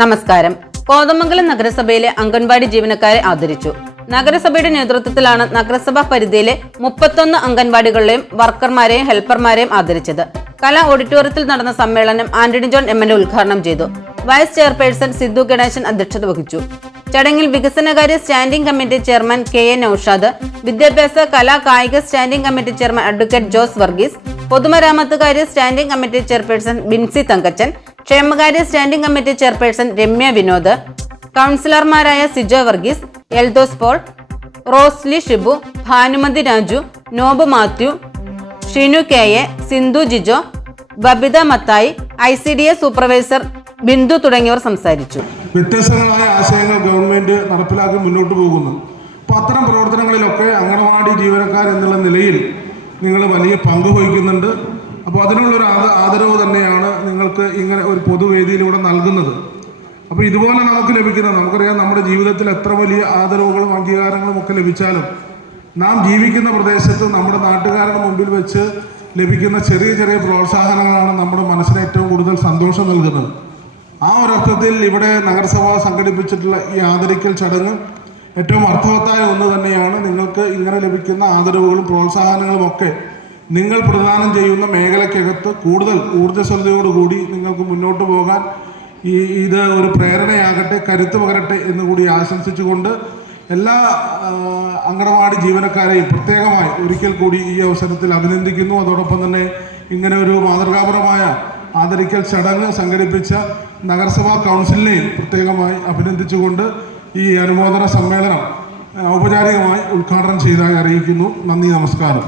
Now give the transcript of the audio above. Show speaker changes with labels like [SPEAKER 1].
[SPEAKER 1] നമസ്കാരം. കോതമംഗലം നഗരസഭയിലെ അംഗൻവാടി ജീവനക്കാരെ ആദരിച്ചു. നഗരസഭയുടെ നേതൃത്വത്തിലാണ് നഗരസഭാ പരിധിയിലെ മുപ്പത്തൊന്ന് അംഗൻവാടികളിലെയും വർക്കർമാരെയും ഹെൽപ്പർമാരെയും ആദരിച്ചത്. കലാ ഓഡിറ്റോറിയത്തിൽ നടന്ന സമ്മേളനം ആന്റണി ജോൺ എം എൽ ഉദ്ഘാടനം ചെയ്തു. വൈസ് ചെയർപേഴ്സൺ സിദ്ധു ഗണേശൻ അധ്യക്ഷത വഹിച്ചു. ചടങ്ങിൽ വികസനകാര്യ standing committee chairman K A Naushad വിദ്യാഭ്യാസ കലാ കായിക standing committee chairman advocate Jose Varghese പൊതുമരാമത്തുകാര്യ standing committee chairperson Binsy Thankachan ക്ഷേമകാര്യ standing committee chairperson Ramya Vinod കൗൺസിലർമാരായ Sijo Varghese Eldose Paul Rosly Shibu Bhanumathi Raju Nob Mathew Shinu K A Sindhu Jijo Babitha Mathai I C D S supervisor Bindu തുടങ്ങിയവർ സംസാരിച്ചു.
[SPEAKER 2] വ്യത്യസ്തങ്ങളായ ആശയങ്ങൾ government നടപ്പിലാക്കി മുന്നോട്ട് പോകുന്നു. അപ്പോൾ അത്തരം പ്രവർത്തനങ്ങളിലൊക്കെ അംഗനവാടി ജീവനക്കാർ എന്നുള്ള നിലയിൽ നിങ്ങൾ വലിയ പങ്ക് വഹിക്കുന്നുണ്ട്. അപ്പോൾ അതിനുള്ളൊരു ആദ- ആദരവ് തന്നെയാണ് നിങ്ങൾക്ക് ഇങ്ങനെ ഒരു പൊതുവേദിയിലൂടെ നൽകുന്നത്. അപ്പോൾ ഇതുപോലെ നമുക്ക് ലഭിക്കുന്ന നമുക്കറിയാം നമ്മുടെ ജീവിതത്തിൽ എത്ര വലിയ ആദരവുകളും അംഗീകാരങ്ങളും ഒക്കെ ലഭിച്ചാലും നാം ജീവിക്കുന്ന പ്രദേശത്ത് നമ്മുടെ നാട്ടുകാരുടെ മുമ്പിൽ വെച്ച് ലഭിക്കുന്ന ചെറിയ ചെറിയ പ്രോത്സാഹനങ്ങളാണ് നമ്മുടെ മനസ്സിന് ഏറ്റവും കൂടുതൽ സന്തോഷം നൽകുന്നത്. ആ ഒരർത്ഥത്തിൽ ഇവിടെ നഗരസഭ സംഘടിപ്പിച്ചിട്ടുള്ള ഈ ആദരിക്കൽ ചടങ്ങ് ഏറ്റവും അർത്ഥവത്തായ ഒന്ന് തന്നെയാണ് നിങ്ങൾക്ക് ഇങ്ങനെ ലഭിക്കുന്ന ആദരവുകളും പ്രോത്സാഹനങ്ങളും ഒക്കെ നിങ്ങൾ പ്രദാനം ചെയ്യുന്ന മേഖലയ്ക്കകത്ത് കൂടുതൽ ഊർജസ്വലതയോടുകൂടി നിങ്ങൾക്ക് മുന്നോട്ട് പോകാൻ ഈ ഇത് ഒരു പ്രേരണയാകട്ടെ കരുത്ത് പകരട്ടെ എന്ന് കൂടി ആശംസിച്ചുകൊണ്ട് എല്ലാ അങ്കണവാടി ജീവനക്കാരെയും പ്രത്യേകമായി ഒരിക്കൽ കൂടി ഈ അവസരത്തിൽ അഭിനന്ദിക്കുന്നു. അതോടൊപ്പം തന്നെ ഇങ്ങനെ ഒരു മാതൃകാപരമായ ആദരിക്കൽ ചടങ്ങ് സംഘടിപ്പിച്ച നഗരസഭാ കൗൺസിലിനെയും പ്രത്യേകമായി അഭിനന്ദിച്ചുകൊണ്ട് ഈ അനുമോദന സമ്മേളനം ഔപചാരികമായി ഉദ്ഘാടനം ചെയ്തതായി അറിയിക്കുന്നു. നന്ദി നമസ്കാരം.